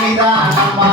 நீதானம்மா